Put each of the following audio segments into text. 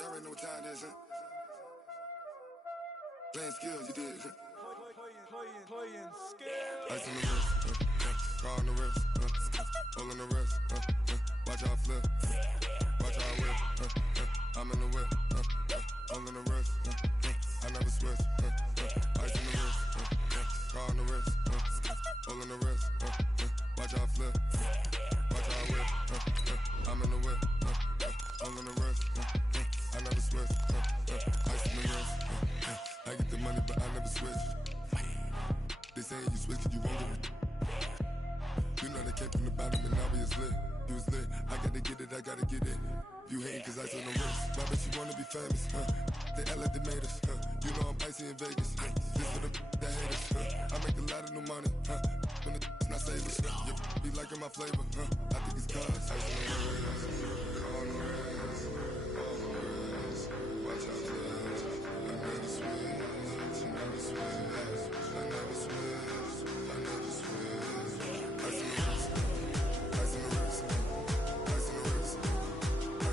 Y'all already know what time it is, huh? Playing skills, you did, huh? Playing skills. Ice on the wrist, car on the wrist, hole in the wrist, watch how I flip, watch how I whip, I'm in the whip, hole in the wrist, I never switch, ice on the wrist, car on the wrist, hole in the wrist, watch how I flip, watch how I whip, I'm in the whip, hole in the wrist, I never switch, ice on the wrist, I get the money but I never switch. They saying you switch and you won't get it. You know they came from the bottom and now we is lit. You was lit, I gotta get it, I gotta get it. You hating cause ice on the wrist. Why bet you wanna be famous, huh? They act like they made us, huh? You know I'm icy in Vegas, This for the that hate us, I make a lot of new money, When the not savers, You be liking my flavor, I think it's cause ice on the wrist, on the wrist, on the wrist. Watch out for this, I never switch, I never switch, I never switch, I never switch. Ice on the wrist, ice on the wrist, ice on the wrist, ice on the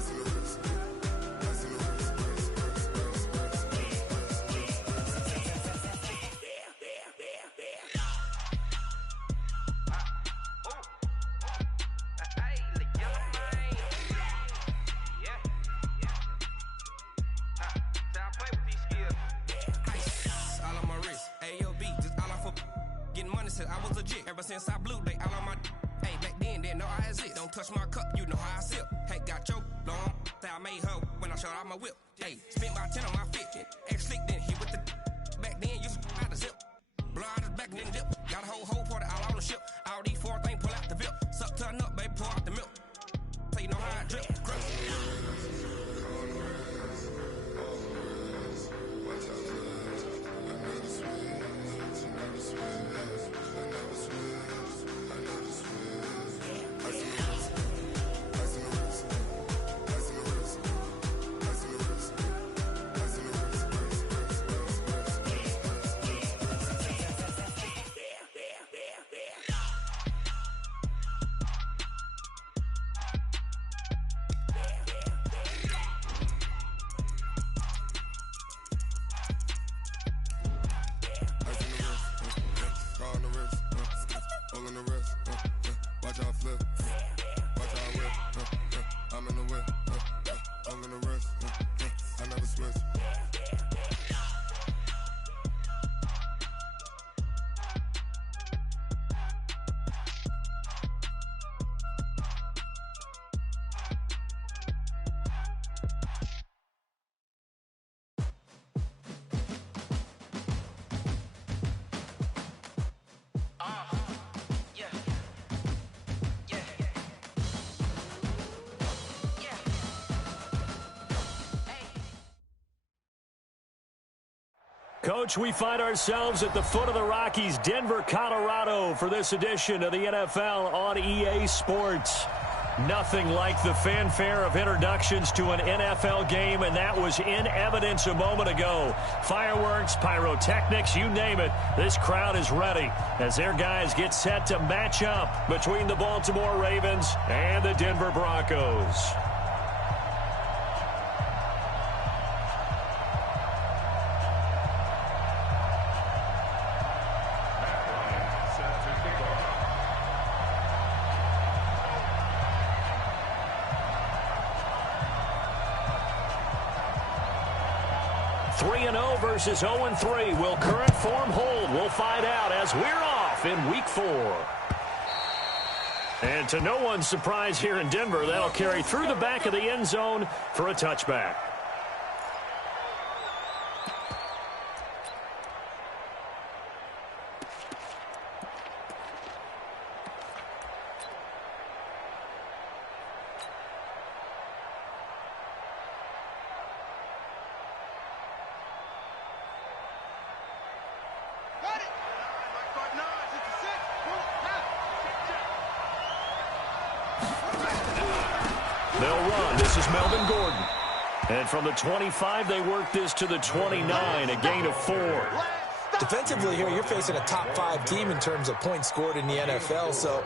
wrist, ice on the wrist, I was legit ever since I blew they all on my hey back then didn't know I exist. Don't touch my cup, you know how I sip. Hey, got your long that I made her when I showed out my whip. Hey, spent my 10 on my 50. Ex slick then he with the back then used to out the zip. Blow out his back and then dip. Got a whole party all on the ship. All these four things pull out the VIP. Suck turn up, baby, pour out the milk. So you know how I drip. Grip. Coach, we find ourselves at the foot of the Rockies, Denver, Colorado, for this edition of the NFL on EA Sports. Nothing like the fanfare of introductions to an NFL game, and that was in evidence a moment ago. Fireworks, pyrotechnics, you name it. This crowd is ready as their guys get set to match up between the Baltimore Ravens and the Denver Broncos. Versus 0-3. Will current form hold? We'll find out as we're off in Week 4. And to no one's surprise here in Denver, that'll carry through the back of the end zone for a touchback. And from the 25, they work this to the 29, a gain of 4. Defensively here, you're facing a top 5 team in terms of points scored in the NFL. So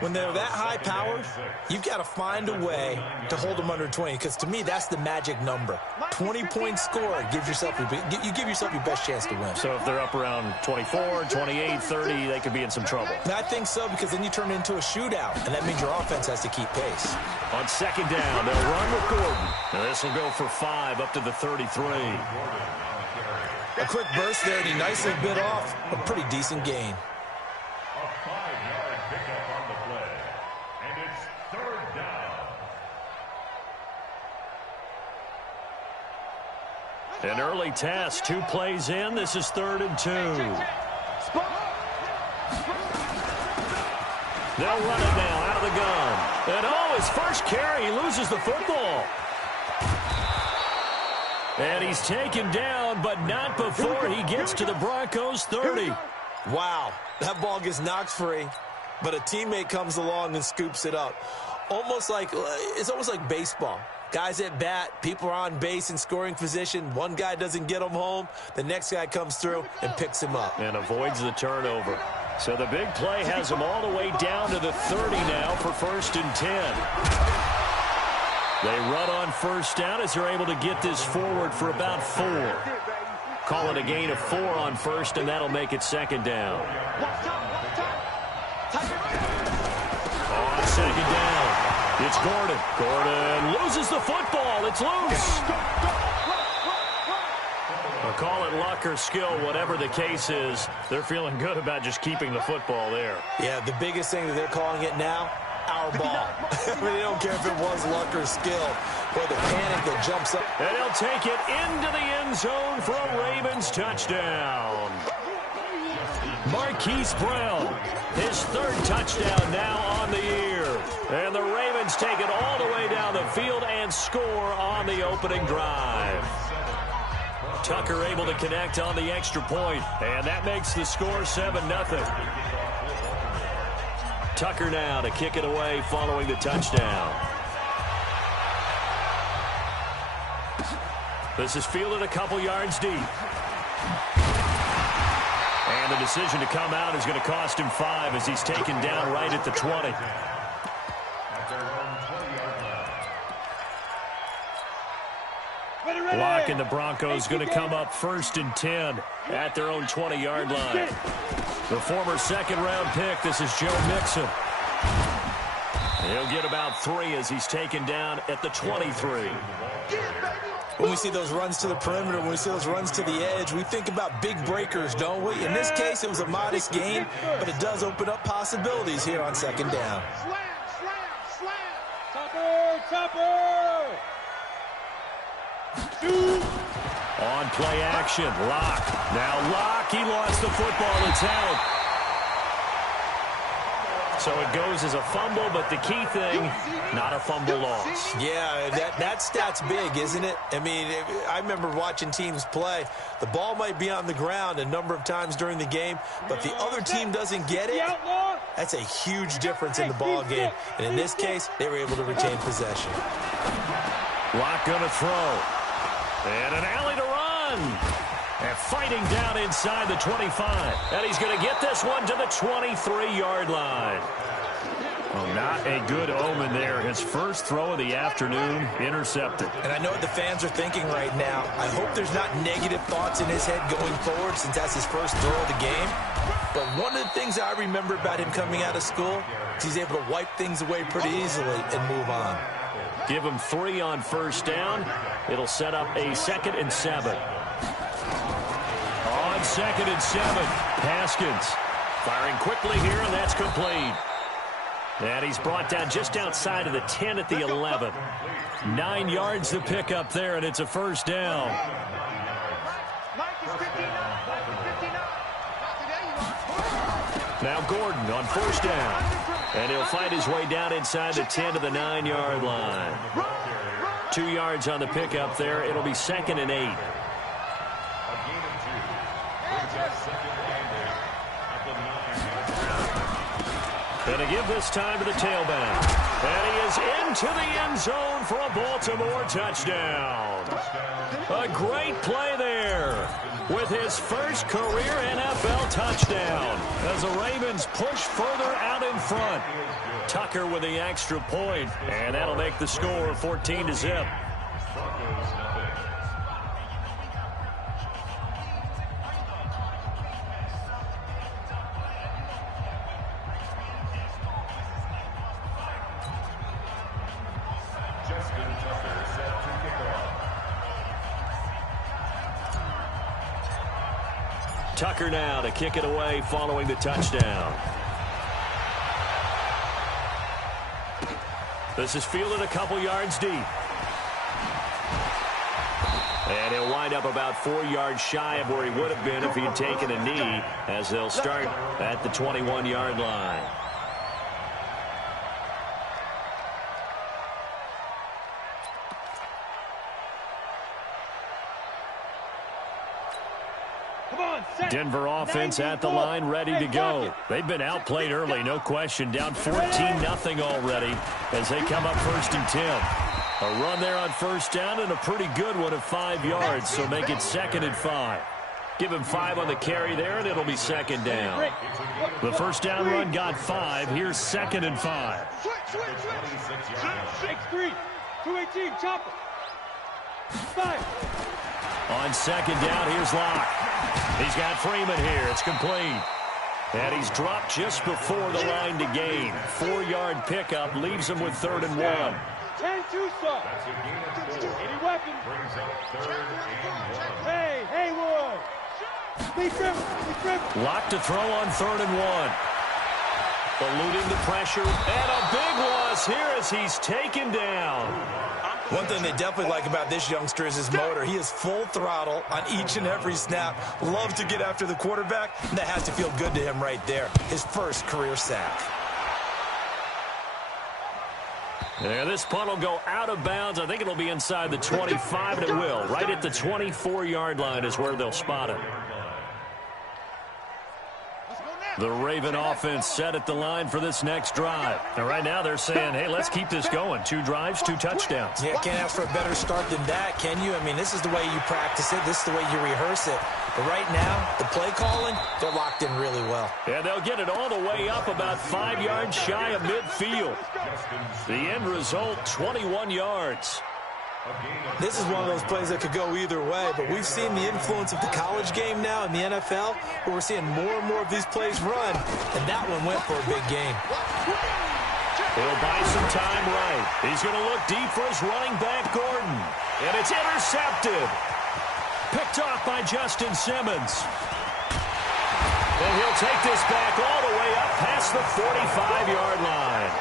when they're that high powered, you've got to find a way to hold them under 20. Because to me, that's the magic number. 20 points scored gives yourself you give yourself your best chance to win. So if they're up around 24, 28, 30, they could be in some trouble. And I think so, because then you turn it into a shootout, and that means your offense has to keep pace. On second down, they'll run with Gordon. Now this will go for 5 up to the 33. A quick burst there, and he nicely bit off a pretty decent gain. A 5-yard pickup on the play, and it's 3rd down. An early test, 2 plays in. This is 3rd and 2. They'll run it now out of the gun. And oh, his first carry, he loses the football. And he's taken down, but not before he gets to the Broncos' 30. Wow, that ball gets knocked free, but a teammate comes along and scoops it up. It's almost like baseball. Guys at bat, people are on base in scoring position. One guy doesn't get him home. The next guy comes through and picks him up. And avoids the turnover. So the big play has him all the way down to the 30 now for 1st and 10. They run on 1st down as they're able to get this forward for about 4. Call it a gain of 4 on 1st, and that'll make it 2nd down. On 2nd down, it's Gordon. Gordon loses the football. It's loose. I'll call it luck or skill, whatever the case is. They're feeling good about just keeping the football there. Yeah, the biggest thing that they're calling it now, our ball. I mean, they don't care if it was luck or skill, or the panic that jumps up. And he'll take it into the end zone for a Ravens touchdown. Marquise Brown, his 3rd touchdown now on the year. And the Ravens take it all the way down the field and score on the opening drive. Tucker able to connect on the extra point, and that makes the score 7-0. Tucker now to kick it away following the touchdown. This is fielded a couple yards deep. And the decision to come out is going to cost him 5 as he's taken down right at the 20. Block, and the Broncos going to come up 1st and 10 at their own 20-yard line. The former 2nd-round pick, this is Joe Mixon. He'll get about 3 as he's taken down at the 23. When we see those runs to the perimeter, when we see those runs to the edge, we think about big breakers, don't we? In this case, it was a modest gain, but it does open up possibilities here on 2nd down. Topper! On play action, Locke. Now Locke, he lost the football. It's out. So it goes as a fumble, but the key thing, not a fumble loss. Yeah, that stat's big, isn't it? I mean, I remember watching teams play. The ball might be on the ground a number of times during the game, but the other team doesn't get it. That's a huge difference in the ball game. And in this case, they were able to retain possession. Locke going to throw. And an alley to run. And fighting down inside the 25. And he's going to get this one to the 23-yard line. Oh, not a good omen there. His first throw of the afternoon intercepted. And I know what the fans are thinking right now. I hope there's not negative thoughts in his head going forward since that's his first throw of the game. But one of the things I remember about him coming out of school is he's able to wipe things away pretty easily and move on. Give him 3 on 1st down. It'll set up a 2nd and 7. On 2nd and 7, Haskins firing quickly here, and that's complete. And he's brought down just outside of the 10 at the 11. 9 yards to pick up there, and it's a 1st down. Now Gordon on 1st down. And he'll fight his way down inside the 10 to the 9-yard line. 2 yards on the pickup there. It'll be 2nd and 8. Going to give this time to the tailback. And he is into the end zone for a Baltimore touchdown. A great play there with his first career NFL touchdown as the Ravens push further out in front. Tucker with the extra point, and that'll make the score 14-0. Tucker now to kick it away following the touchdown. This is fielded a couple yards deep. And he'll wind up about 4 yards shy of where he would have been if he had taken a knee, as they'll start at the 21-yard line. Denver offense at the line, ready to go. They've been outplayed early, no question. Down 14-0 already as they come up 1st and 10. A run there on first down and a pretty good one of 5 yards, so make it 2nd and 5. Give him 5 on the carry there, and it'll be 2nd down. The first down run got 5. Here's 2nd and 5. 6-3, 218, chopper. 5. On 2nd down, here's Locke. He's got Freeman here. It's complete. And he's dropped just before the line to gain. 4-yard pickup leaves him with 3rd and 1. 10-2, sir. Any weapon? Hey, Haywood. Be careful. Locke to throw on 3rd and 1. Eluding the pressure. And a big loss here as he's taken down. One thing they definitely like about this youngster is his motor. He is full throttle on each and every snap. Loves to get after the quarterback, and that has to feel good to him right there. His first career sack. Yeah, this punt will go out of bounds. I think it'll be inside the 25, and it will. Right at the 24-yard line is where they'll spot it. The Raven offense set at the line for this next drive. And right now they're saying, hey, let's keep this going. 2 drives, 2 touchdowns. Yeah, can't ask for a better start than that, can you? I mean, this is the way you practice it. This is the way you rehearse it. But right now, the play calling, they're locked in really well. Yeah, they'll get it all the way up about 5 yards shy of midfield. The end result, 21 yards. This is one of those plays that could go either way, but we've seen the influence of the college game now in the NFL, where we're seeing more and more of these plays run, and that one went for a big gain. He'll buy some time right. He's going to look deep for his running back, Gordon. And it's intercepted. Picked off by Justin Simmons. And he'll take this back all the way up past the 45-yard line.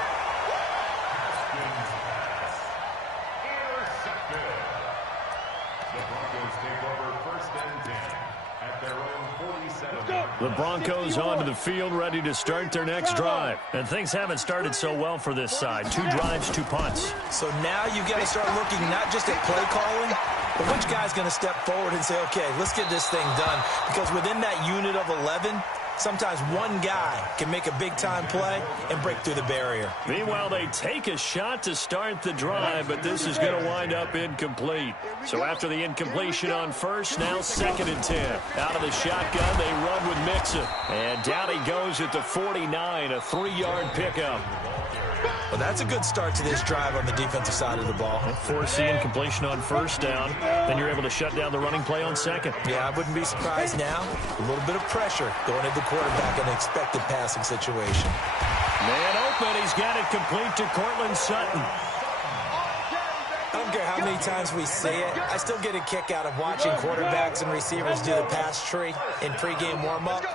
The Broncos onto the field, ready to start their next drive. And things haven't started so well for this side. 2 drives, 2 punts. So now you've got to start looking not just at play calling, but which guy's going to step forward and say, okay, let's get this thing done. Because within that unit of 11, sometimes one guy can make a big-time play and break through the barrier. Meanwhile, they take a shot to start the drive, but this is going to wind up incomplete. So after the incompletion on first, now 2nd and 10. Out of the shotgun, they run with Mixon. And down he goes at the 49, a 3-yard pickup. Well, that's a good start to this drive on the defensive side of the ball. Force the incompletion on first down. Then you're able to shut down the running play on 2nd. Yeah, I wouldn't be surprised now. A little bit of pressure going at the quarterback in an expected passing situation. Man open. He's got it complete to Cortland Sutton. I don't care how many times we see it. I still get a kick out of watching quarterbacks and receivers do the pass tree in pregame warm-up.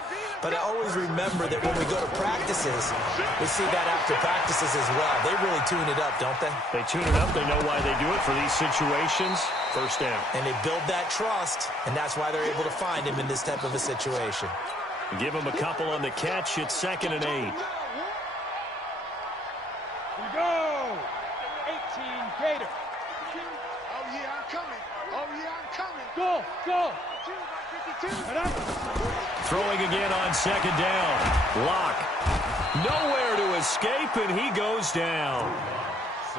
But I always remember that when we go to practices, we see that after practices as well. They really tune it up, don't they? They tune it up. They know why they do it for these situations. First down. And they build that trust, and that's why they're able to find him in this type of a situation. Give him a couple on the catch. It's 2nd and 8. We go. 18, Gator. Oh, yeah, I'm coming. Oh, yeah, I'm coming. Go. And Throwing again on 2nd down. Locke Nowhere to escape, and he goes down.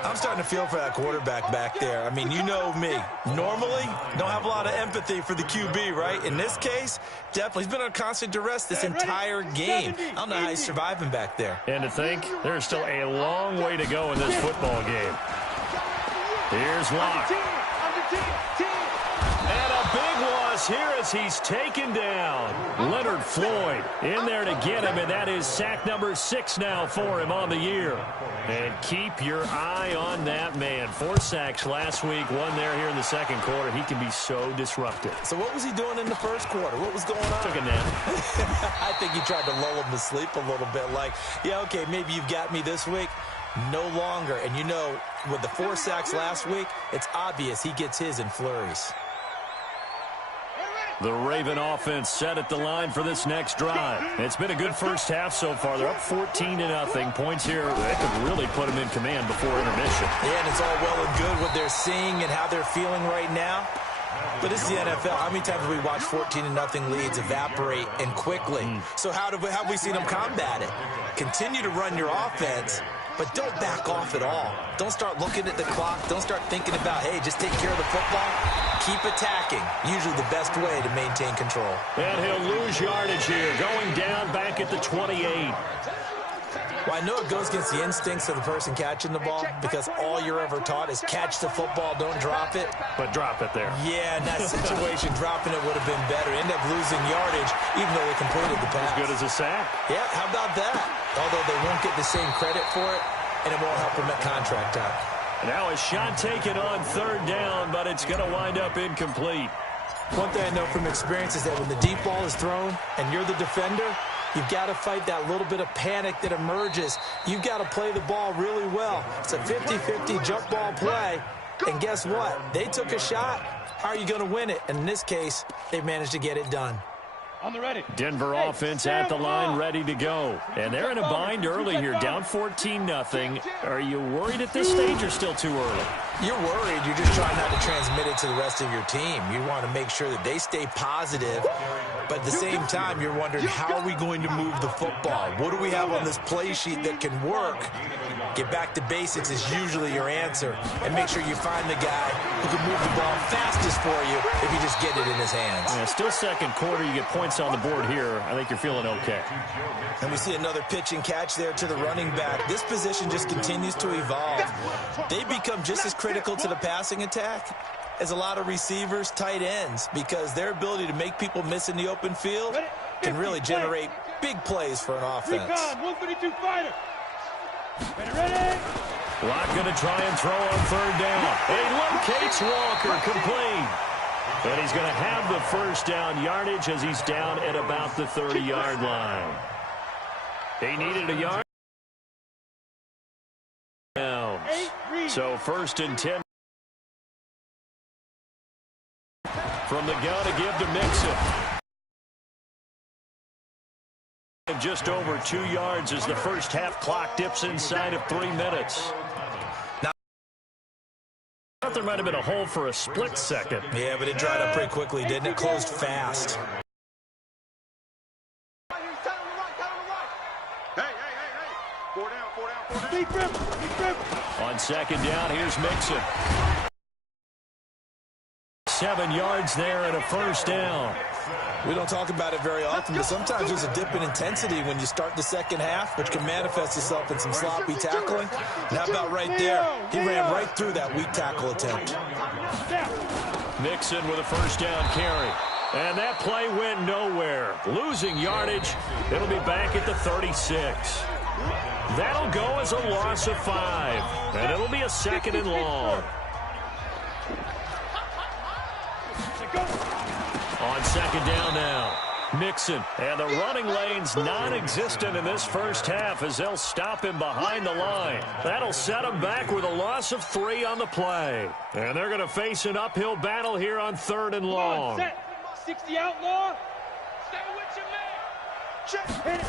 I'm starting to feel for that quarterback back there. I mean, you know me. Normally, don't have a lot of empathy for the QB, right? In this case, definitely. He's been under constant duress this entire game. I don't know how he's surviving back there. And to think, there's still a long way to go in this football game. Here's Locke. And a big loss here as he's taken down. Leonard Floyd in there to get him, and that is sack number 6 now for him on the year. And keep your eye on that man. 4 sacks last week, 1 there here in the second quarter. He can be so disruptive. So what was he doing in the first quarter? What was going on? Took a nap. I think he tried to lull him to sleep a little bit. Like, yeah, okay, maybe you've got me this week. No longer. And you know, with the 4 sacks last week, it's obvious he gets his in flurries. The Raven offense set at the line for this next drive. It's been a good first half so far. They're up 14-0. Points here that could really put them in command before intermission. Yeah, and it's all well and good what they're seeing and how they're feeling right now. But it's the NFL. How many times have we watched 14-0 leads evaporate and quickly? So how have we seen them combat it? Continue to run your offense, but don't back off at all. Don't start looking at the clock. Don't start thinking about, hey, just take care of the football. Keep attacking. Usually the best way to maintain control. And he'll lose yardage here, going down back at the 28. Well, I know it goes against the instincts of the person catching the ball because all you're ever taught is catch the football, don't drop it. But drop it there. Yeah, in that situation, dropping it would have been better. End up losing yardage, even though they completed the pass. As good as a sack. Yeah, how about that? Although they won't get the same credit for it, and it won't help them at contract time. Now a shot taken on 3rd down, but it's going to wind up incomplete. One thing I know from experience is that when the deep ball is thrown and you're the defender, you've got to fight that little bit of panic that emerges. You've got to play the ball really well. It's a 50-50 jump ball play. And guess what? They took a shot. How are you going to win it? And in this case, they managed to get it done. On the ready. Denver offense at the line, ready to go. And they're in a bind early here, down 14-0. Are you worried at this stage or still too early? You're worried. You're just trying not to transmit it to the rest of your team. You want to make sure that they stay positive. But at the same time, you're wondering, how are we going to move the football? What do we have on this play sheet that can work? Get back to basics is usually your answer. And make sure you find the guy who can move the ball fastest for you if you just get it in his hands. Yeah, still second quarter. You get points on the board here. I think you're feeling okay. And we see another pitch and catch there to the running back. This position just continues to evolve. They become just as critical to the passing attack as a lot of receivers, tight ends, because their ability to make people miss in the open field can really generate big plays for an offense. Recon, 152 fighter. Ready? Locke going to try and throw on 3rd down. He locates Walker, complete. And he's going to have the first down yardage as he's down at about the 30-yard line. He needed a yard. So 1st and 10. From the gun to give to Mixon. Just over 2 yards as the first half clock dips inside of 3 minutes. Now, I thought there might have been a hole for a split second. Yeah, but it dried up pretty quickly, didn't it? Closed fast. On 2nd down, here's Mixon. 7 yards there and a first down. We don't talk about it very often, but sometimes there's a dip in intensity when you start the second half, which can manifest itself in some sloppy tackling. And how about right there? He ran right through that weak tackle attempt. Mixon with a first down carry. And that play went nowhere. Losing yardage. It'll be back at the 36. That'll go as a loss of 5. And it'll be a 2nd and long. On 2nd down now, Mixon. And the running lane's non-existent in this first half as they'll stop him behind the line. That'll set him back with a loss of 3 on the play. And they're going to face an uphill battle here on 3rd and long. Set. 60 outlaw. Stay with your man. Check. Hit it.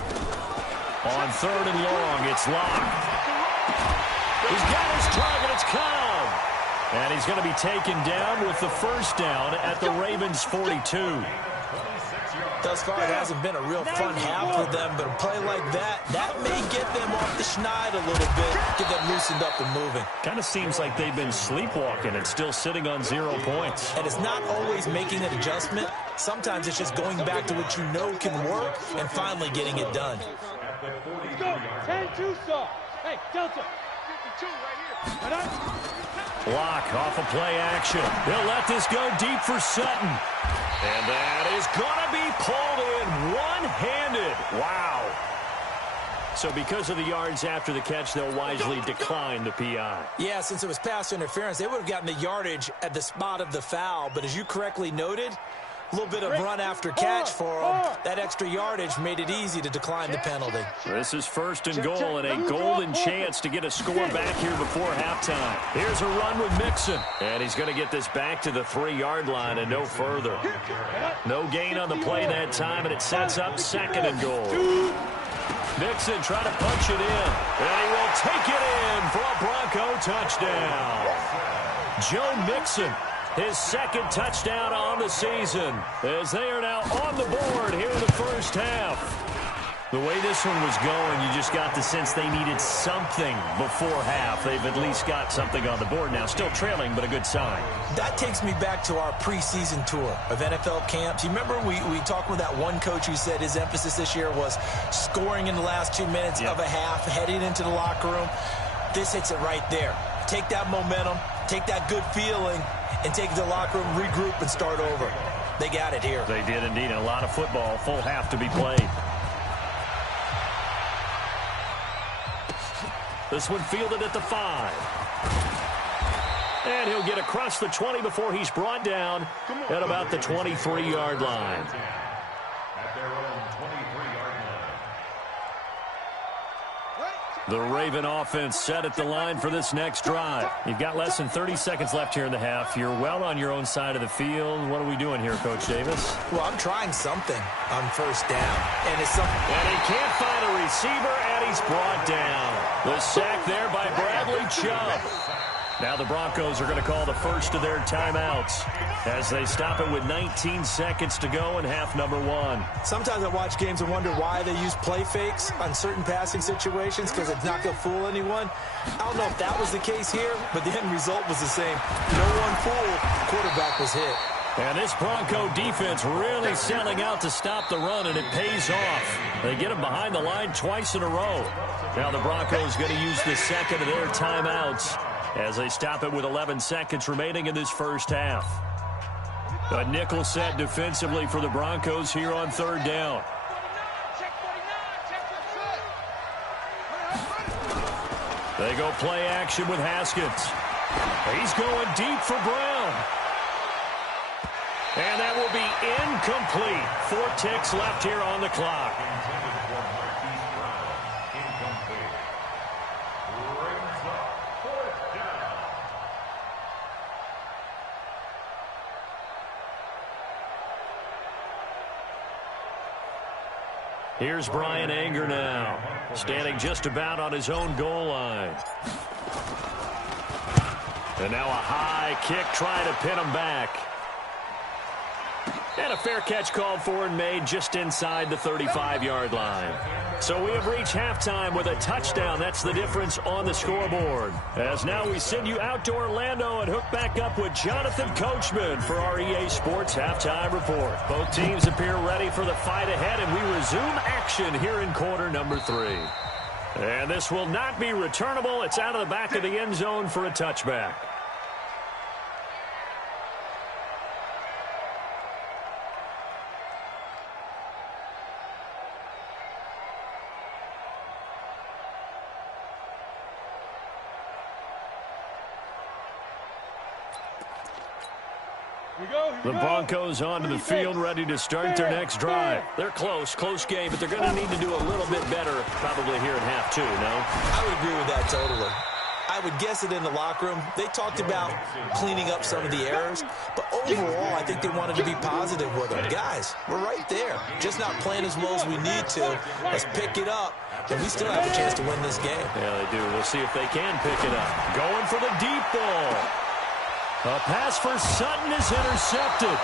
On 3rd and long, it's Locke. He's got his target. It's Cobb. And he's going to be taken down with the first down at the Ravens' 42. 26 yards. Thus far, it hasn't been a real fun half for them, but a play like that may get them off the schneid a little bit, get them loosened up and moving. Kind of seems like they've been sleepwalking and still sitting on 0 points. And it's not always making an adjustment. Sometimes it's just going back to what you know can work and finally getting it done. Let's go. 10-2 soft. Hey, Delta. 52 right here. Block off a play action. They'll let this go deep for Sutton. And that is going to be pulled in one-handed. Wow. So because of the yards after the catch, they'll wisely decline the PI. Yeah, since it was pass interference, they would have gotten the yardage at the spot of the foul. But as you correctly noted, a little bit of run after catch for them. That extra yardage made it easy to decline the penalty. This is 1st and goal and a golden chance to get a score back here before halftime. Here's a run with Mixon. And he's going to get this back to the 3-yard line and no further. No gain on the play that time, and it sets up 2nd and goal. Mixon trying to punch it in. And he will take it in for a Bronco touchdown. Joe Mixon, his 2nd touchdown on the season, as they are now on the board here in the first half. The way this one was going, you just got the sense they needed something before half. They've at least got something on the board now. Still trailing, but a good sign. That takes me back to our preseason tour of NFL camps. You remember we talked with that one coach who said his emphasis this year was scoring in the last 2 minutes of a half, heading into the locker room. This hits it right there. Take that momentum, take that good feeling, and take it to the locker room, regroup, and start over. They got it here. They did indeed. A lot of football, full half to be played. This one fielded at the 5. And he'll get across the 20 before he's brought down at about the 23-yard line. At their own 23-yard line. The Raven offense set at the line for this next drive. You've got less than 30 seconds left here in the half. You're well on your own side of the field. What are we doing here, Coach Davis? Well, I'm trying something on 1st down. And it's something. And he can't find a receiver, and he's brought down. The sack there by Bradley Chubb. Now the Broncos are going to call the first of their timeouts as they stop it with 19 seconds to go in half number 1. Sometimes I watch games and wonder why they use play fakes on certain passing situations, because it's not going to fool anyone. I don't know if that was the case here, but the end result was the same. No one fooled. Quarterback was hit. And this Bronco defense really selling out to stop the run, and it pays off. They get him behind the line twice in a row. Now the Broncos going to use the second of their timeouts as they stop it with 11 seconds remaining in this first half. A nickel set defensively for the Broncos here on 3rd down. They go play action with Haskins. He's going deep for Brown. And that will be incomplete. 4 ticks left here on the clock. Here's Brian Anger now, standing just about on his own goal line. And now a high kick trying to pin him back. And a fair catch called for and made just inside the 35-yard line. So we have reached halftime with a touchdown. That's the difference on the scoreboard. As now we send you out to Orlando and hook back up with Jonathan Coachman for our EA Sports Halftime Report. Both teams appear ready for the fight ahead, and we resume action here in quarter number 3. And this will not be returnable. It's out of the back of the end zone for a touchback. The Broncos onto the field, ready to start their next drive. They're close game, but they're going to need to do a little bit better probably here in half 2, no? I would agree with that totally. I would guess it in the locker room. They talked about cleaning up some of the errors, but overall, I think they wanted to be positive with them. Guys, we're right there. Just not playing as well as we need to. Let's pick it up, and we still have a chance to win this game. Yeah, they do. We'll see if they can pick it up. Going for the deep ball. A pass for Sutton is intercepted.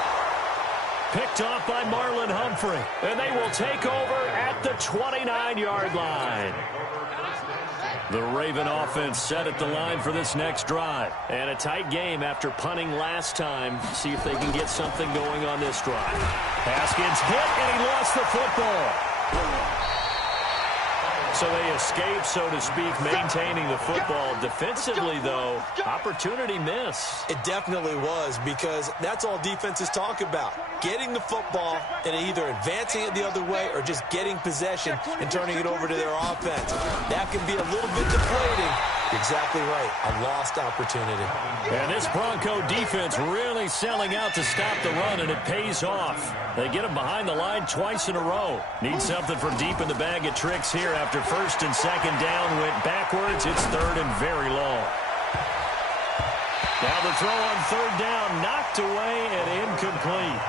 Picked off by Marlon Humphrey. And they will take over at the 29-yard line. The Raven offense set at the line for this next drive. And a tight game after punting last time. See if they can get something going on this drive. Haskins hit, and he lost the football. So they escape, so to speak, maintaining the football. Defensively, though, opportunity miss. It definitely was, because that's all defenses talk about. Getting the football and either advancing it the other way or just getting possession and turning it over to their offense. That can be a little bit deflating. You're exactly right. A lost opportunity. And this Bronco defense really selling out to stop the run, and it pays off. They get him behind the line twice in a row. Need something from deep in the bag of tricks here after first and second down went backwards. It's third and very long. Now the throw on third down, knocked away and incomplete.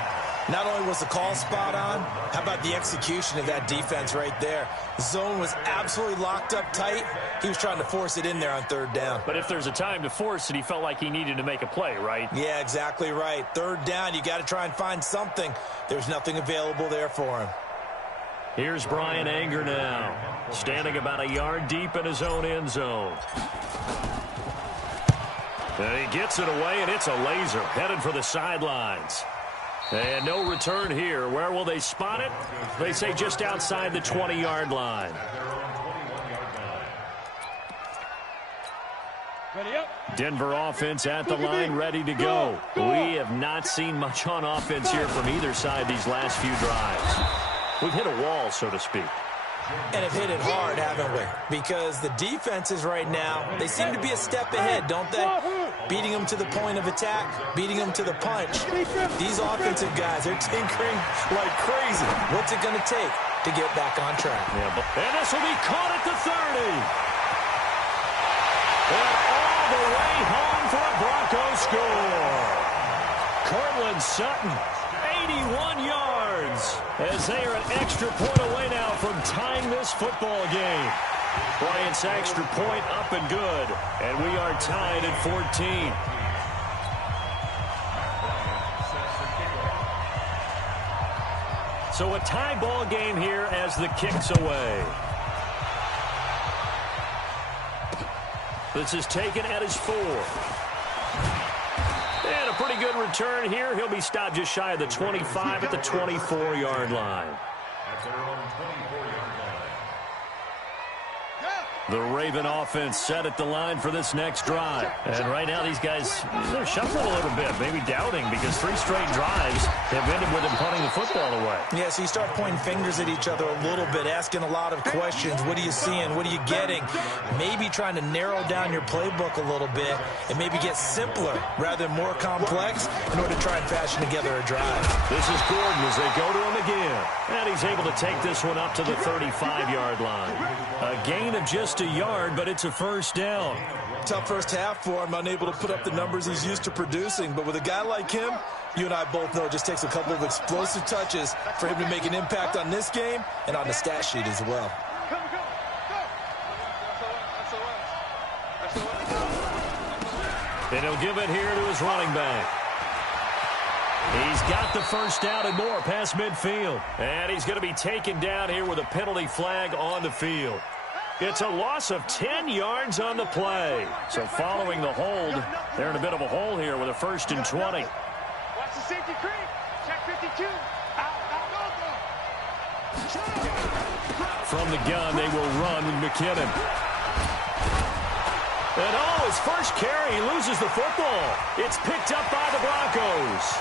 Not only was the call spot on, how about the execution of that defense right there? The zone was absolutely locked up tight. He was trying to force it in there on third down. But if there's a time to force it, he felt like he needed to make a play, right? Yeah, exactly right. Third down, you got to try and find something. There's nothing available there for him. Here's Brian Anger now, standing about a yard deep in his own end zone. And he gets it away, and it's a laser headed for the sidelines. And no return here. Where will they spot it? They say just outside the 20-yard line. Denver offense at the line, ready to go. We have not seen much on offense here from either side these last few drives. We've hit a wall, so to speak. And have hit it hard, haven't we? Because the defenses right now, they seem to be a step ahead, don't they? Beating them to the point of attack, beating them to the punch. These offensive guys, they're tinkering like crazy. What's it going to take to get back on track? Yeah, and this will be caught at the 30. And all the way home for a Broncos score. Cortland Sutton, 81 yards, as they are an extra point away now from tying this football game. Bryant's extra point up and good, and we are tied at 14. So a tie ball game here as the kick's away. This is taken at his 4. And a pretty good return here. He'll be stopped just shy of the 25 at the 24-yard line. The Raven offense set at the line for this next drive. And right now these guys, they're shuffling a little bit, maybe doubting, because 3 straight drives have ended with them punting the football away. Yeah, so you start pointing fingers at each other a little bit, asking a lot of questions. What are you seeing? What are you getting? Maybe trying to narrow down your playbook a little bit and maybe get simpler rather than more complex in order to try and fashion together a drive. This is Gordon as they go to him again. And he's able to take this one up to the 35-yard line. A gain of just a yard, but it's a first down. Tough first half for him, unable to put up the numbers he's used to producing. But with a guy like him, you and I both know it just takes a couple of explosive touches for him to make an impact on this game and on the stat sheet as well. And he'll give it here to his running back. He's got the first down and more past midfield. And he's going to be taken down here with a penalty flag on the field. It's a loss of 10 yards on the play. So following the hold, they're in a bit of a hole here with a 1st and 20. Watch the safety creep. Check 52. From the gun, they will run with McKinnon. And his first carry, he loses the football. It's picked up by the Broncos.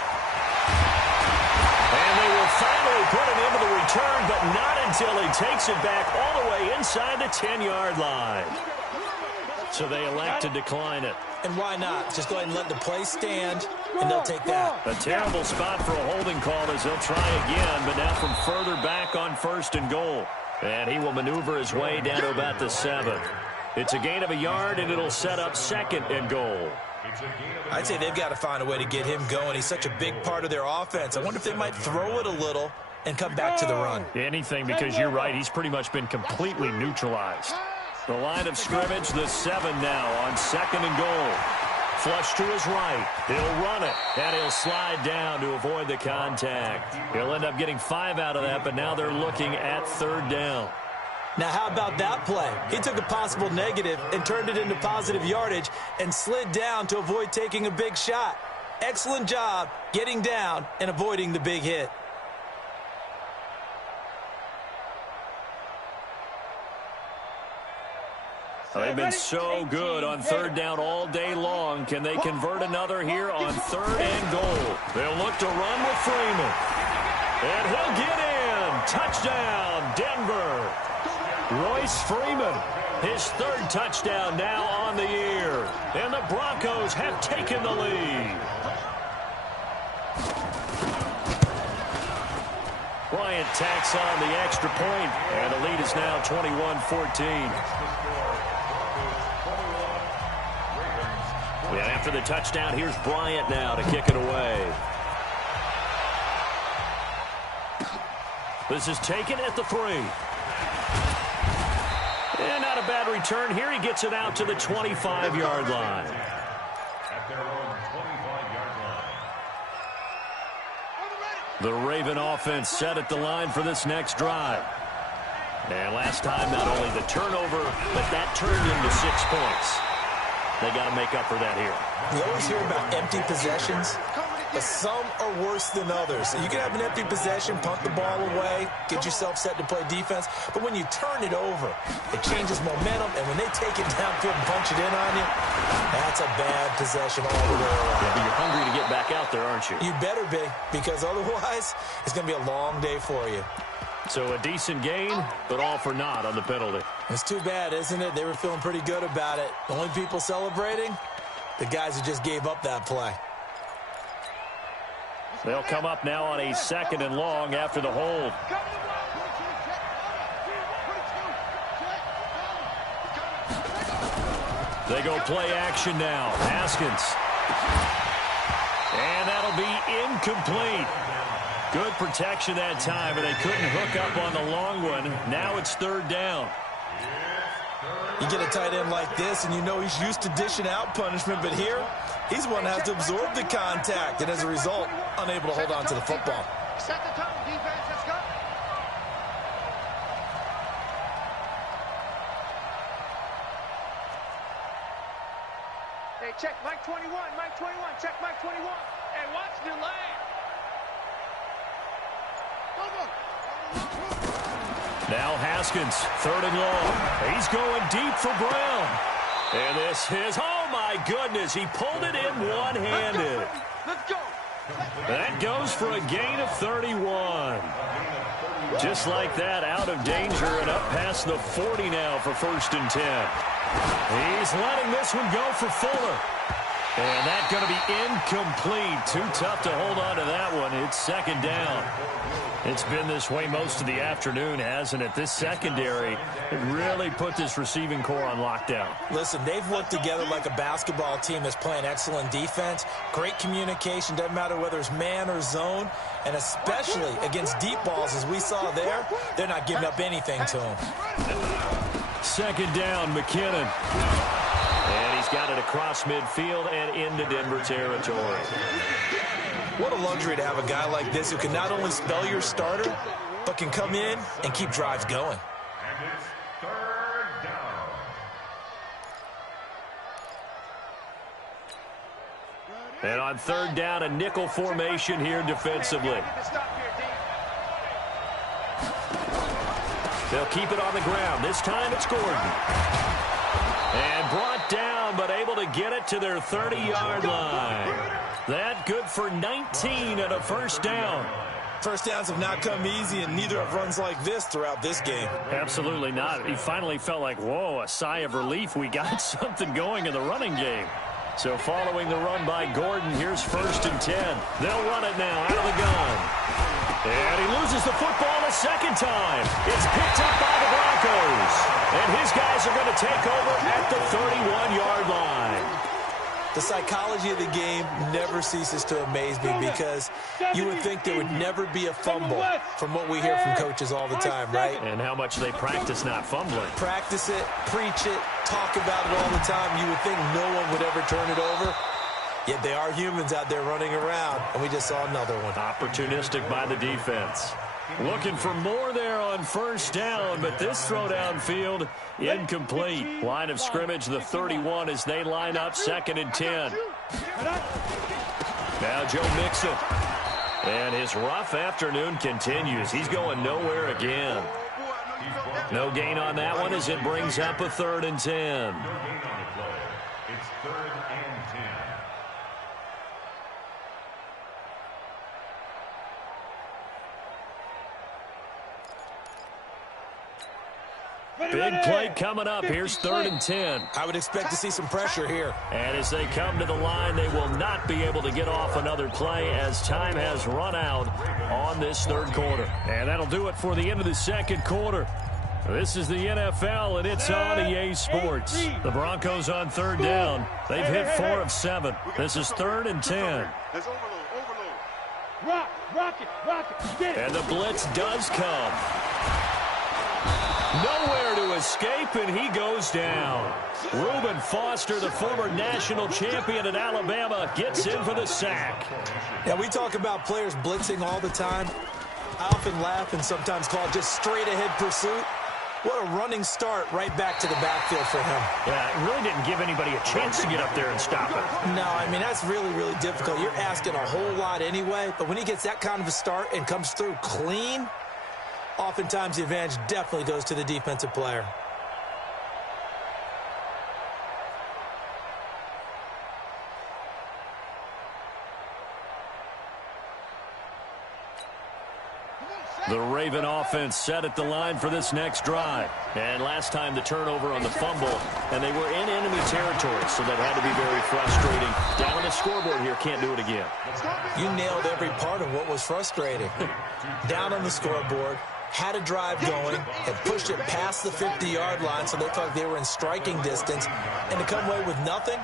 And they will finally put him into the return, but not until he takes it back all the way inside the 10-yard line. So they elect to decline it. And why not? Just go ahead and let the play stand, and they'll take that. A terrible spot for a holding call as he'll try again, but now from further back on 1st and goal. And he will maneuver his way down to about the 7. It's a gain of a yard, and it'll set up 2nd and goal. I'd say they've got to find a way to get him going. He's such a big part of their offense. I wonder if they might throw it a little and come back to the run. Anything, because you're right. He's pretty much been completely neutralized. The line of scrimmage, the 7 now on 2nd and goal. flush to his right. He'll run it, and he'll slide down to avoid the contact. He'll end up getting 5 out of that, but now they're looking at 3rd down. Now, how about that play? He took a possible negative and turned it into positive yardage and slid down to avoid taking a big shot. Excellent job getting down and avoiding the big hit. They've been so good on 3rd down all day long. Can they convert another here on 3rd and goal? They'll look to run with Freeman. And he'll get in. Touchdown, Denver. Royce Freeman, his 3rd touchdown now on the year. And the Broncos have taken the lead. Bryant tacks on the extra point, and the lead is now 21-14. And after the touchdown, here's Bryant now to kick it away. This is taken at the 3. And not a bad return here. He gets it out to the 25-yard line. At their own 25-yard line. The Raven offense set at the line for this next drive. And last time, not only the turnover, but that turned into 6 points. They got to make up for that here. We always hear about empty possessions, but some are worse than others. You can have an empty possession, punt the ball away, get yourself set to play defense, but when you turn it over, it changes momentum, and when they take it downfield and punch it in on you, that's a bad possession all the way around. Yeah, but you're hungry to get back out there, aren't you? You better be, because otherwise, it's going to be a long day for you. So a decent gain, but all for naught on the penalty. It's too bad, isn't it? They were feeling pretty good about it. The only people celebrating, the guys who just gave up that play. They'll come up now on a 2nd and long after the hold. They go play action now. Haskins. And that'll be incomplete. Good protection that time, but they couldn't hook up on the long one. Now it's 3rd down. You get a tight end like this, and you know he's used to dishing out punishment, but here, he's the one that has to absorb the contact, and as a result, unable to hold on to the football. Set the tone, defense. Let's go. Hey, check Mike 21. Mike 21. Check Mike 21. Hey, watch the lane. Now Haskins, 3rd and long. He's going deep for Brown. And this is, oh my goodness, he pulled it in one-handed. Let's go. That goes for a gain of 31. Just like that, out of danger and up past the 40 now for 1st and 10. He's letting this one go for Fuller. And that's going to be incomplete. Too tough to hold on to that one. It's 2nd down. It's been this way most of the afternoon, hasn't it? This secondary really put this receiving core on lockdown. Listen, they've worked together like a basketball team that's playing excellent defense. Great communication, doesn't matter whether it's man or zone. And especially against deep balls, as we saw there, they're not giving up anything to them. 2nd down, McKinnon. And he's got it across midfield and into Denver territory. What a luxury to have a guy like this who can not only spell your starter, but can come in and keep drives going. And it's 3rd down. And on 3rd down, a nickel formation here defensively. They'll keep it on the ground. This time it's Gordon. And brought down, but able to get it to their 30-yard line. That good for 19 and a 1st down. First downs have not come easy, and neither have runs like this throughout this game. Absolutely not. He finally felt like, whoa, a sigh of relief. We got something going in the running game. So following the run by Gordon, here's 1st and 10. They'll run it now out of the gun. And he loses the football a 2nd time. It's picked up by the Broncos. And his guys are going to take over at the 31-yard line. The psychology of the game never ceases to amaze me because you would think there would never be a fumble from what we hear from coaches all the time, right? And how much they practice not fumbling. Practice it, preach it, talk about it all the time. You would think no one would ever turn it over. Yet they are humans out there running around, and we just saw another one. Opportunistic by the defense. Looking for more there on first down, but this throw downfield incomplete. Line of scrimmage, the 31 as they line up 2nd and 10. Now Joe Mixon. And his rough afternoon continues. He's going nowhere again. No gain on that one as it brings up a 3rd and 10. It's 3rd and 10. Big play coming up. Here's 3rd and 10. I would expect to see some pressure here. And as they come to the line, they will not be able to get off another play as time has run out on this 3rd quarter. And that'll do it for the end of the 2nd quarter. This is the NFL, and it's on EA Sports. The Broncos on 3rd down. They've hit 4 of 7. This is 3rd and 10. And the blitz does come. Nowhere to escape, and he goes down. Reuben Foster, the former national champion at Alabama, gets in for the sack. Yeah, we talk about players blitzing all the time. I often laugh and sometimes call it just straight-ahead pursuit. What a running start right back to the backfield for him. Yeah, it really didn't give anybody a chance to get up there and stop it. No, I mean, that's really, really difficult. You're asking a whole lot anyway, but when he gets that kind of a start and comes through clean, oftentimes the advantage definitely goes to the defensive player. The Raven offense set at the line for this next drive. And last time the turnover on the fumble, and they were in enemy territory, so that had to be very frustrating. Down on the scoreboard here, can't do it again. You nailed every part of what was frustrating. Down on the scoreboard, had a drive going, and pushed it past the 50-yard line so they thought they were in striking distance, and to come away with nothing,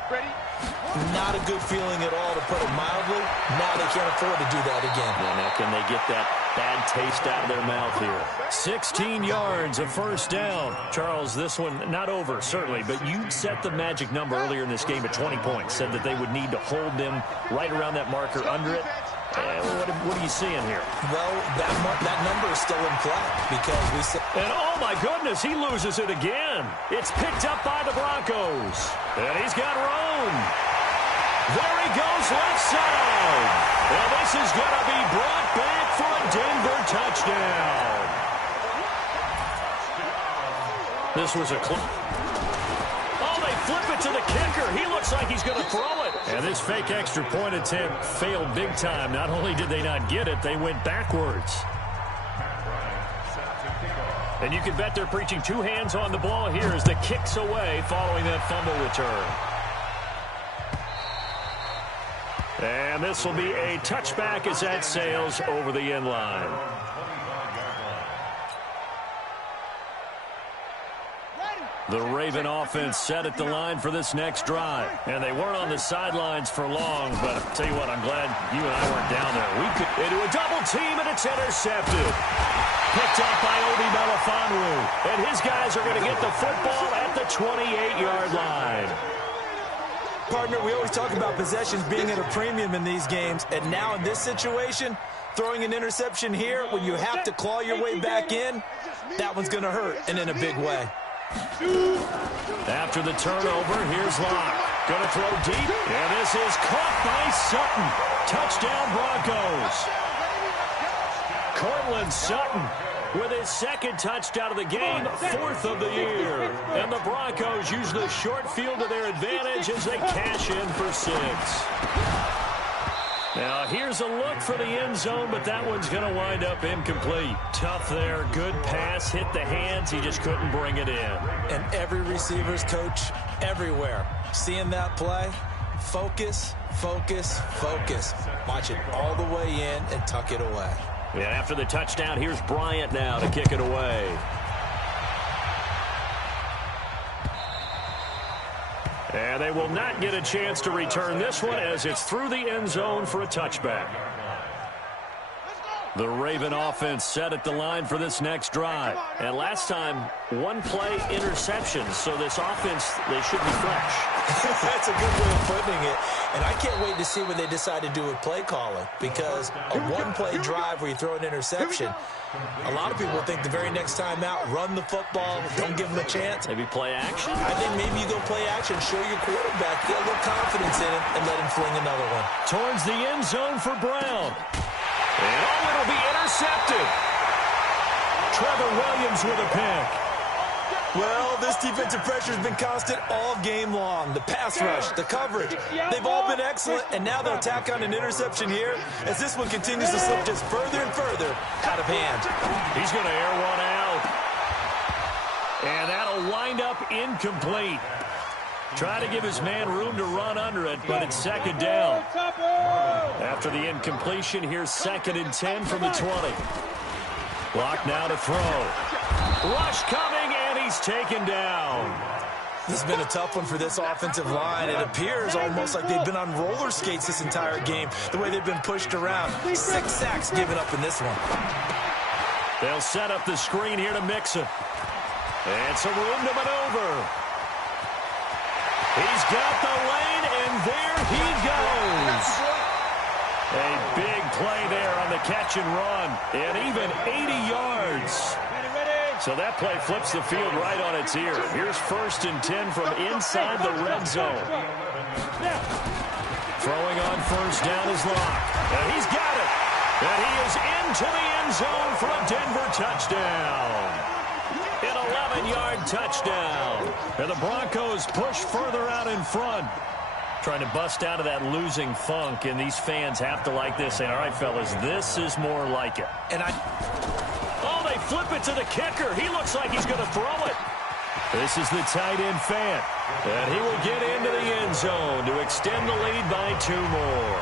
not a good feeling at all, to put it mildly. Now they can't afford to do that again. Yeah, now can they get that bad taste out of their mouth here? 16 yards, a first down. Charles, this one not over, certainly, but you set the magic number earlier in this game at 20 points, said that they would need to hold them right around that marker under it. What are you seeing here? Well, that number is still in play because we said... And oh my goodness, he loses it again. It's picked up by the Broncos. And he's got Roan. There he goes left side. And this is going to be brought back for a Denver touchdown. This was a flip it to the kicker. He looks like he's going to throw it. And this fake extra point attempt failed big time. Not only did they not get it, they went backwards. And you can bet they're preaching 2 hands on the ball here as the kick's away following that fumble return. And this will be a touchback as that sails over the end line. The Raven offense set at the line for this next drive. And they weren't on the sidelines for long, but I'll tell you what, I'm glad you and I weren't down there. We could into a double team, and it's intercepted. Picked up by Obi Melifonwu. And his guys are going to get the football at the 28-yard line. Partner, we always talk about possessions being at a premium in these games, and now in this situation, throwing an interception here when you have to claw your way back in, that one's going to hurt, and in a big way. After the turnover, here's Locke. Going to throw deep, and this is caught by Sutton. Touchdown, Broncos. Cortland Sutton with his 2nd touchdown of the game, 4th of the year. And the Broncos use the short field to their advantage as they cash in for 6. Now, here's a look for the end zone, but that one's going to wind up incomplete. Tough there. Good pass. Hit the hands. He just couldn't bring it in. And every receiver's coach everywhere, seeing that play, focus, focus, focus. Watch it all the way in and tuck it away. And after the touchdown, here's Bryant now to kick it away. And they will not get a chance to return this one as it's through the end zone for a touchback. The Raven offense set at the line for this next drive. And last time, one-play interception. So this offense, they should be fresh. That's a good way of putting it. And I can't wait to see what they decide to do with play calling. Because a one-play drive where you throw an interception, a lot of people think the very next time out, run the football, don't give them a chance. Maybe play action? I think maybe you go play action, show your quarterback, get a little confidence in him, and let him fling another one. Towards the end zone for Brown. And it'll be intercepted. Trevor Williams with a pick. Well, this defensive pressure has been constant all game long. The pass rush, the coverage, they've all been excellent, and now they'll tack on an interception here as this one continues to slip just further and further out of hand. He's going to air one out. And that'll wind up incomplete. Try to give his man room to run under it, but it's second down. After the incompletion, here's 2nd and 10 from the 20. Block now to throw. Rush coming, and he's taken down. This has been a tough one for this offensive line. It appears almost like they've been on roller skates this entire game, the way they've been pushed around. 6 sacks given up in this one. They'll set up the screen here to Mixon. And some room to maneuver. He's got the lane, and there he goes. A big play there on the catch and run, and even 80 yards. So that play flips the field right on its ear. Here's 1st and 10 from inside the red zone. Throwing on 1st down is Locke. And he's got it. And he is into the end zone for a Denver touchdown. An 11-yard touchdown. And the Broncos push further out in front. Trying to bust out of that losing funk, and these fans have to like this. Saying, all right, fellas, this is more like it. Oh, they flip it to the kicker. He looks like he's going to throw it. This is the tight end fan. And he will get into the end zone to extend the lead by 2 more.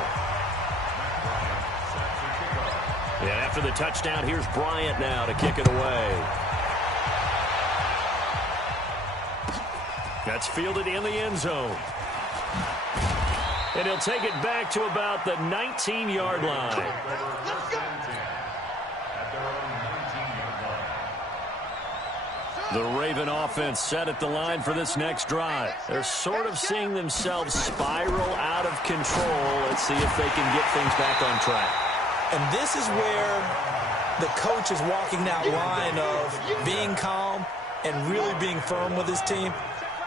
And after the touchdown, here's Bryant now to kick it away. That's fielded in the end zone. And he'll take it back to about the 19-yard line. The Raven offense set at the line for this next drive. They're sort of seeing themselves spiral out of control. Let's see if they can get things back on track. And this is where the coach is walking that line of being calm and really being firm with his team.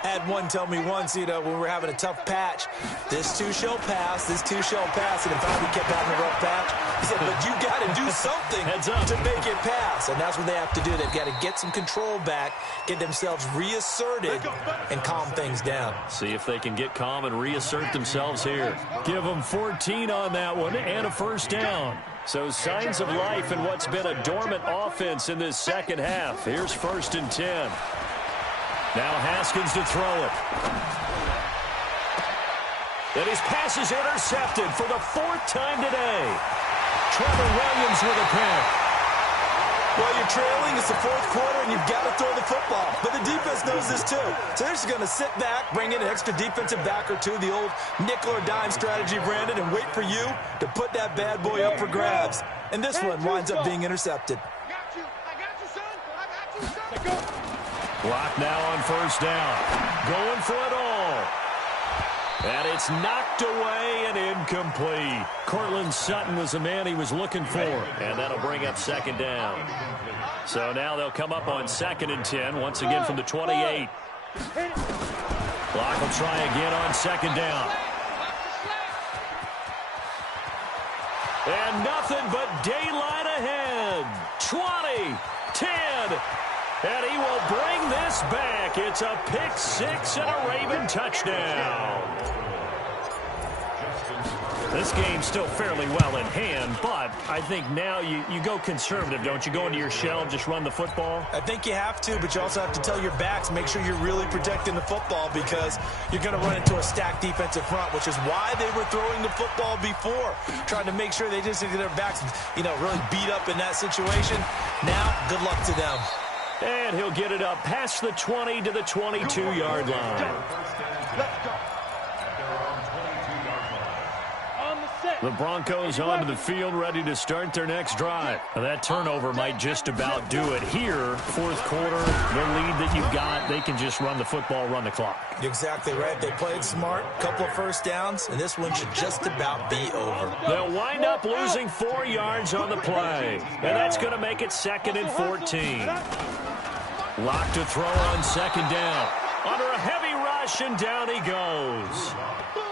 I had one tell me once, when we were having a tough patch, this too shall pass, this too shall pass, and in fact we kept having a rough patch. He said, but you got to do something to make it pass, and that's what they have to do. They've got to get some control back, get themselves reasserted, and calm things down. See if they can get calm and reassert themselves here. Give them 14 on that one and a 1st down. So signs of life in what's been a dormant offense in this second half. Here's 1st and 10. Now Haskins to throw it. And his pass is intercepted for the 4th time today. Trevor Williams with a pick. Well, you're trailing. It's the 4th quarter, and you've got to throw the football. But the defense knows this, too. So they're just going to sit back, bring in an extra defensive back or two, the old nickel or dime strategy, Brandon, and wait for you to put that bad boy up for grabs. And this one winds up being intercepted. I got you, son. I got you, son. Block now on 1st down. Going for it all. And it's knocked away and incomplete. Cortland Sutton was the man he was looking for. And that'll bring up 2nd down. So now they'll come up on 2nd and 10, once again from the 28. Block will try again on 2nd down. And nothing but daylight ahead. 20, 10. And he will bring this back. It's a pick 6 and a Raven touchdown. This game's still fairly well in hand, but I think now you go conservative, don't you? Go into your shell and just run the football? I think you have to, but you also have to tell your backs, make sure you're really protecting the football because you're going to run into a stacked defensive front, which is why they were throwing the football before, trying to make sure they just get their backs, really beat up in that situation. Now, good luck to them. And he'll get it up past the 20 to the 22-yard line. The Broncos onto the field, ready to start their next drive. Now, that turnover might just about do it here. Fourth quarter, the lead that you've got, they can just run the football, run the clock. You're exactly right. They played smart, couple of first downs, and this one should just about be over. They'll wind up losing 4 yards on the play, and that's going to make it 2nd and 14. Lock to throw on 2nd down. Under a heavy rush, and down he goes.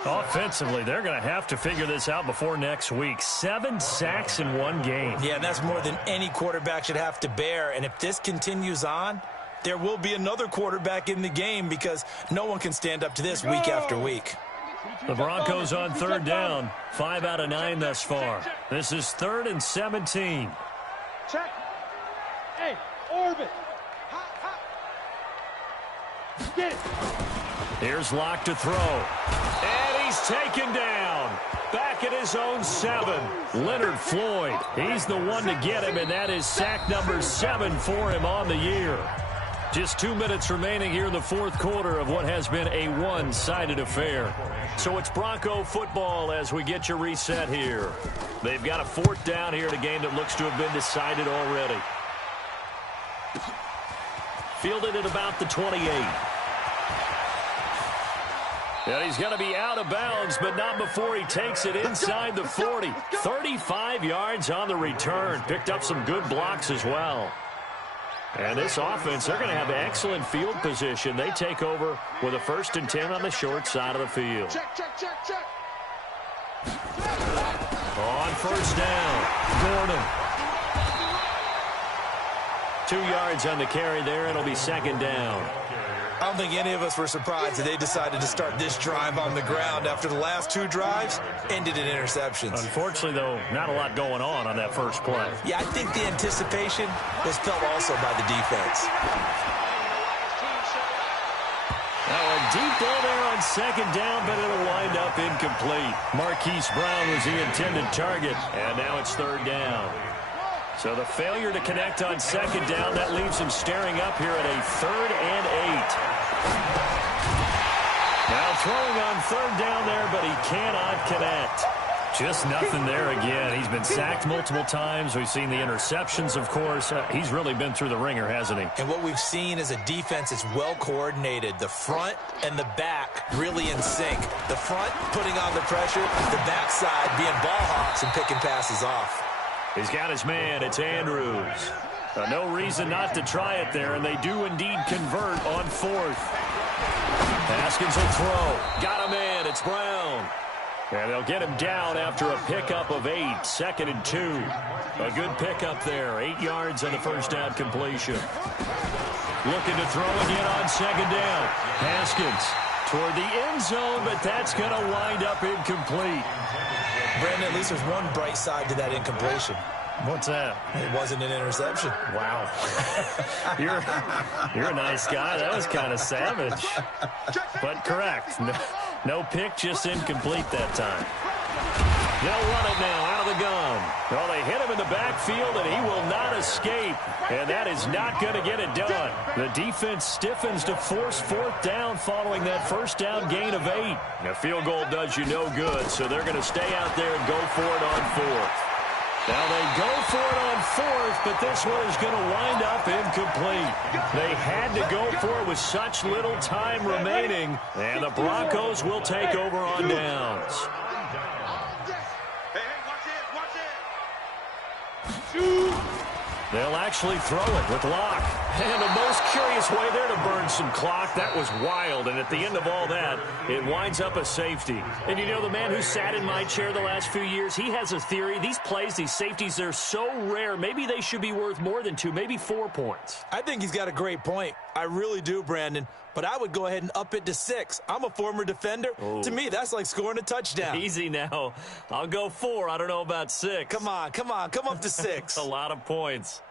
Offensively, they're going to have to figure this out before next week. 7 sacks in one game. Yeah, and that's more than any quarterback should have to bear. And if this continues on, there will be another quarterback in the game because no one can stand up to this week after week. The Broncos on 3rd down. 5 out of 9 thus far. This is 3rd and 17. Check. Hey, orbit. Get it. Here's Lock to throw. And he's taken down. Back at his own 7. Leonard Floyd. He's the one to get him, and that is sack number 7 for him on the year. Just 2 minutes remaining here in the fourth quarter of what has been a one-sided affair. So it's Bronco football as we get you reset here. They've got a 4th down here in a game that looks to have been decided already. Fielded at about the 28. And he's going to be out of bounds, but not before he takes it inside the 40. 35 yards on the return. Picked up some good blocks as well. And this offense, they're going to have excellent field position. They take over with a 1st and 10 on the short side of the field. Check. On 1st down, Gordon. 2 yards on the carry there. It'll be 2nd down. I don't think any of us were surprised that they decided to start this drive on the ground after the last 2 drives ended in interceptions. Unfortunately, though, not a lot going on that first play. Yeah, I think the anticipation was felt also by the defense. Now a deep ball there on 2nd down, but it'll wind up incomplete. Marquise Brown was the intended target, and now it's 3rd down. So the failure to connect on 2nd down, that leaves him staring up here at a 3rd and 8. Now throwing on 3rd down there, but he cannot connect. Just nothing there again. He's been sacked multiple times. We've seen the interceptions, of course. He's really been through the ringer, hasn't he? And what we've seen is a defense that's well coordinated. The front and the back really in sync. The front putting on the pressure, the backside being ball hawks and picking passes off. He's got his man. It's Andrews. No reason not to try it there, and they do indeed convert on 4th. Haskins will throw. Got a man. It's Brown. And they'll get him down after a pickup of 8. 2nd and 2. A good pickup there. 8 yards on the 1st down completion. Looking to throw again on 2nd down. Haskins toward the end zone, but that's going to wind up incomplete. Brandon, at least there's one bright side to that incompletion. What's that? It wasn't an interception. Wow. You're a nice guy. That was kind of savage. But correct. No pick, just incomplete that time. They'll run it now out of the gun. Well, they hit him in the backfield, and he will not escape. And that is not going to get it done. The defense stiffens to force 4th down following that 1st down gain of 8. A field goal does you no good, so they're going to stay out there and go for it on 4th. Now they go for it on 4th, but this one is going to wind up incomplete. They had to go for it with such little time remaining, and the Broncos will take over on downs. They'll actually throw it with Locke. And the most curious way there to burn some clock. That was wild. And at the end of all that, it winds up a safety. And you know, the man who sat in my chair the last few years, he has a theory. These plays, these safeties, they're so rare. Maybe they should be worth more than 2, maybe 4 points. I think he's got a great point. I really do, Brandon. But I would go ahead and up it to 6. I'm a former defender. Oh. To me, that's like scoring a touchdown. Easy now. I'll go 4. I don't know about 6. Come on. Come up to 6. A lot of points.